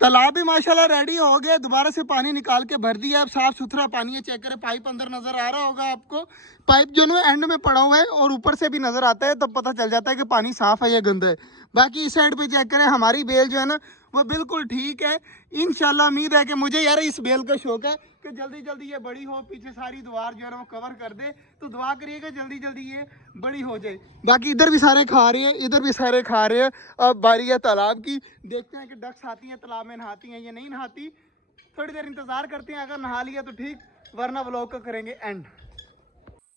तालाब भी माशाल्लाह रेडी हो गया, दोबारा से पानी निकाल के भर दिया। अब साफ सुथरा पानी है, चेक करें। पाइप अंदर नजर आ रहा होगा आपको, पाइप जो है एंड में पड़ा हुआ है और ऊपर से भी नजर आता है, तब पता चल जाता है कि पानी साफ है या गंदा है। बाकी इस साइड पे चेक करें, हमारी बेल जो है ना वो बिल्कुल ठीक है। इंशाल्लाह उम्मीद है कि मुझे यार इस बेल का शौक है कि जल्दी जल्दी ये बड़ी हो, पीछे सारी दीवार जो है ना वो कवर कर दे। तो दुआ करिएगा जल्दी जल्दी ये बड़ी हो जाए। बाकी इधर भी सारे खा रहे हैं, इधर भी सारे खा रहे हैं। अब बारी है तालाब की, देखते हैं कि डक्स आती है तालाब में, नहाती हैं या नहीं नहाती। थोड़ी देर इंतजार करते हैं, अगर नहा लिया तो ठीक, वरना व्लॉग का करेंगे एंड।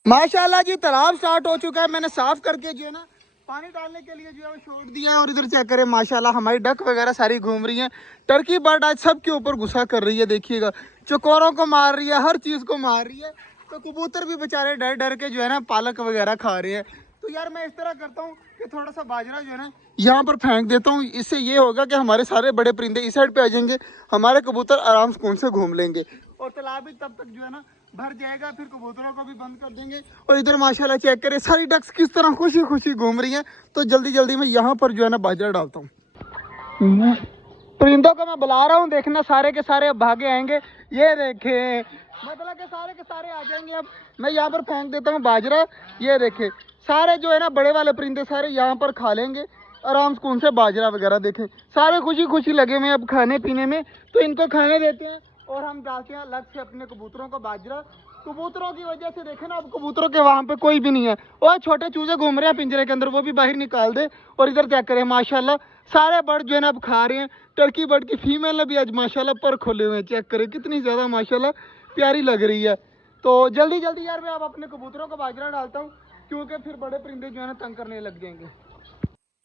माशाल्लाह जी तालाब स्टार्ट हो चुका है। मैंने साफ करके जो है ना पानी डालने के लिए जो है वो छोड़ दिया है। और इधर चेक करें माशाल्लाह हमारी डक वगैरह सारी घूम रही हैं। टर्की बर्ड आज सबके ऊपर गुस्सा कर रही है, देखिएगा चकोरों को मार रही है, हर चीज़ को मार रही है। तो कबूतर भी बेचारे डर डर के जो है ना पालक वगैरह खा रहे हैं। तो यार मैं इस तरह करता हूँ कि थोड़ा सा बाजरा जो है ना यहाँ पर फेंक देता हूँ। इससे ये होगा कि हमारे सारे बड़े परिंदे इस साइड पे आ जाएंगे, हमारे कबूतर आराम से कौन से घूम लेंगे। और तालाब भी तब तक जो है ना भर जाएगा, फिर कबूतरों को भी बंद कर देंगे। और इधर माशाल्लाह चेक करें सारी डक्स किस तरह खुशी खुशी घूम रही हैं। तो जल्दी जल्दी मैं यहाँ पर जो है ना बाजरा डालता हूँ। परिंदों को मैं बुला रहा हूँ, देखना सारे के सारे अब भागे आएंगे। ये देखे मतलब के सारे आ जाएंगे। अब मैं यहाँ पर फेंक देता हूँ बाजरा, ये देखे सारे जो है ना बड़े वाले परिंदे सारे यहाँ पर खा लेंगे आराम से कौन से बाजरा वगैरह। देखें सारे खुशी खुशी लगे हुए अब खाने पीने में, तो इनको खाने देते हैं और हम डालते हैं अलग से अपने कबूतरों को बाजरा। कबूतरों की वजह से देखे ना अब कबूतरों के वहाँ पे कोई भी नहीं है, और छोटे चूजे घूम रहे हैं पिंजरे के अंदर, वो भी बाहर निकाल दे। और इधर चेक करें माशाल्लाह सारे बर्ड जो है ना अब खा रहे हैं। टर्की बर्ड की फीमेल ने भी आज माशाल्लाह पर खोले हुए हैं, चेक करें कितनी ज़्यादा माशाल्लाह प्यारी लग रही है। तो जल्दी जल्दी यार मैं अब अपने कबूतरों को बाजरा डालता हूँ, क्योंकि फिर बड़े परिंदे जो है ना तंग करने लग जाएंगे।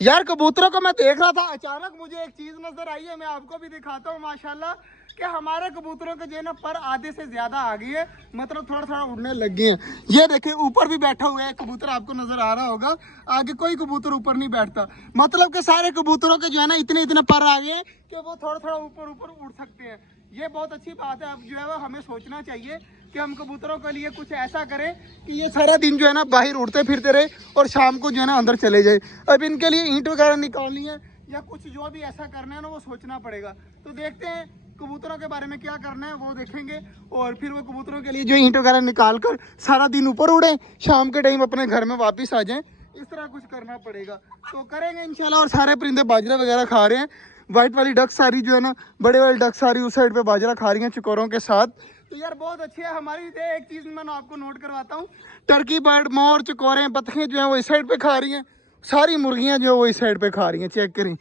यार कबूतरों को मैं देख रहा था, अचानक मुझे एक चीज नजर आई है, मैं आपको भी दिखाता हूँ। माशाल्लाह कि हमारे कबूतरों के जो है ना पर आधे से ज्यादा आ गई है, मतलब थोड़ा थोड़ा उड़ने लग गए हैं। ये देखे ऊपर भी बैठा हुआ है कबूतर, आपको नजर आ रहा होगा। आगे कोई कबूतर ऊपर नहीं बैठता, मतलब कि सारे कबूतरों के जो है ना इतने इतने पर आ गए हैं कि वो थोड़ा थोड़ा ऊपर ऊपर उड़ सकते हैं। ये बहुत अच्छी बात है। अब जो है वो हमें सोचना चाहिए कि हम कबूतरों के लिए कुछ ऐसा करें कि ये सारा दिन जो है ना बाहर उड़ते फिरते रहे और शाम को जो है ना अंदर चले जाए। अब इनके लिए ईंट वगैरह निकालनी है या कुछ जो भी ऐसा करना है ना वो सोचना पड़ेगा। तो देखते हैं कबूतरों के बारे में क्या करना है वो देखेंगे, और फिर वो कबूतरों के लिए जो ईंट वगैरह निकाल कर सारा दिन ऊपर उड़े, शाम के टाइम अपने घर में वापस आ जाएं। इस तरह कुछ करना पड़ेगा, तो करेंगे इंशाल्लाह। और सारे परिंदे बाजरा वगैरह खा रहे हैं। वाइट वाली डक सारी जो है ना बड़े वाली डक सारी उस साइड पे बाजरा खा रही हैं चकोरों के साथ। तो यार बहुत अच्छी है हमारी। एक चीज मैं आपको नोट करवाता हूँ, टर्की बर्ड, मोर, चकोरे, बतखें जो है वो इस साइड पे खा रही हैं, सारी मुर्गियां जो है वो इस साइड पे खा रही हैं। चेक करें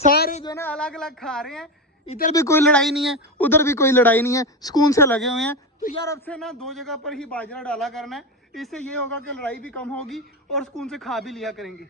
सारे जो है ना अलग अलग खा रहे हैं। इधर भी कोई लड़ाई नहीं है, उधर भी कोई लड़ाई नहीं है, सुकून से लगे हुए हैं। तो यार अब से ना दो जगह पर ही बाजरा डाला करना है, इससे ये होगा कि लड़ाई भी कम होगी और सुकून से खा भी लिया करेंगे।